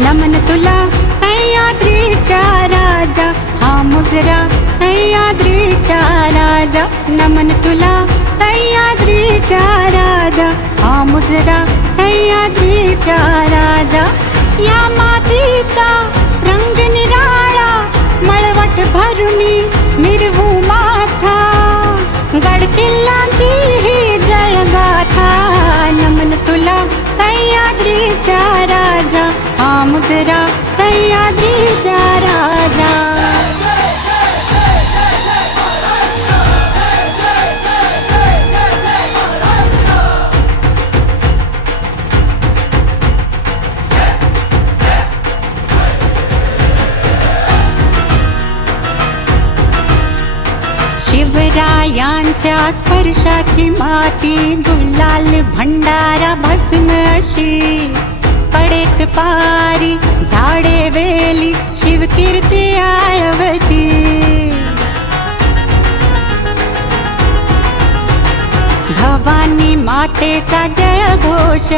नमन तुला सह्याद्रीचा राजा, हा मुजरा सह्याद्रीचा राजा. नमन तुला सह्याद्रीचा राजा, हा मुजरा सह्याद्रीचा राजा. या मातीचा रंग निराळा, मळवट भरुनी मिरवू माथा, गड किल्ल्याची ही जयगाथा. नमन तुला सह्याद्रीचा राजा, हा मुजरा सह्याद्रीचा राजा. शिवरायांच्या स्पर्शाची माती, गुलाल भंडारा भस्म अशी. कडेक पारी झाडे वेली, शिवकीर्ती आळवती. भवानी मातेचा जय घोष,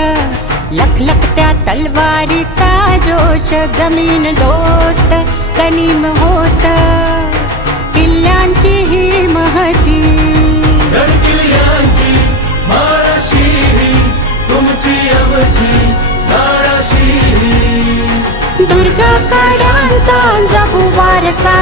लखलखत्या तलवारीचा जोश. जमीन दोस्त गनीम होत, किल्ल्यांची ही महती. गड किल्ल्यांची माराशी ही, तुमची आमची नाराशी ही. दुर्गा कड्यांचा जपू वारसा,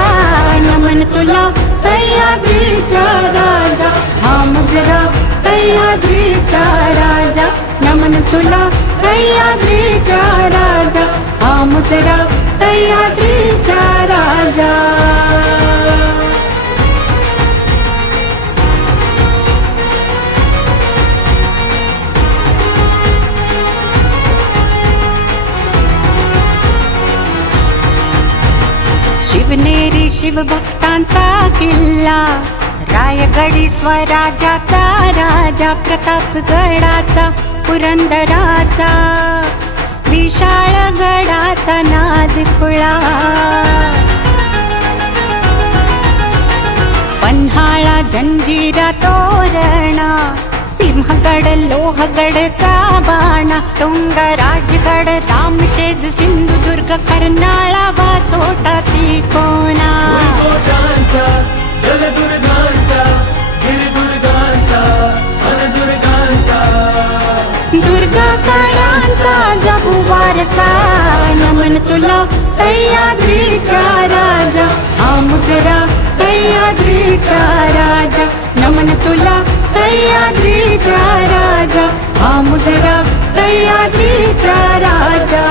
नमन तुला सह्याद्रीचा राजा, हा मुजरा सह्याद्रीचा राजा. नमन तुला सह्याद्रीचा राजा, हा मुजरा सह्याद्रीचा राजा. शिवनेरी शिवभक्तांचा किल्ला, रायगडी स्वराज्याचा राजा. प्रतापगडाचा पुरंदराचा, विशाळ गडाचा नाद खुळा. पन्हाळा जंजिरा तोरणा, सिंहगड लोहगडचा बाणा. तुंग राजगड रामशेज सिंधुदुर्ग कर्नाळा वासोटा तिकोना. भुईकोटांचा जलदुर्गांचा, गिरिदुर्गांचा वनदुर्गांचा. दुर्गा कड्यांचा जपू वारसा, नमन तुला सह्याद्रीचा राजा, हा मुजरा सह्याद्रीचा राजा. नमन तुला सह्याद्रीचा राजा, हा मुजरा सह्याद्रीचा राजा.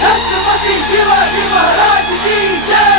छत्रपती शिवाजी महाराज की जय.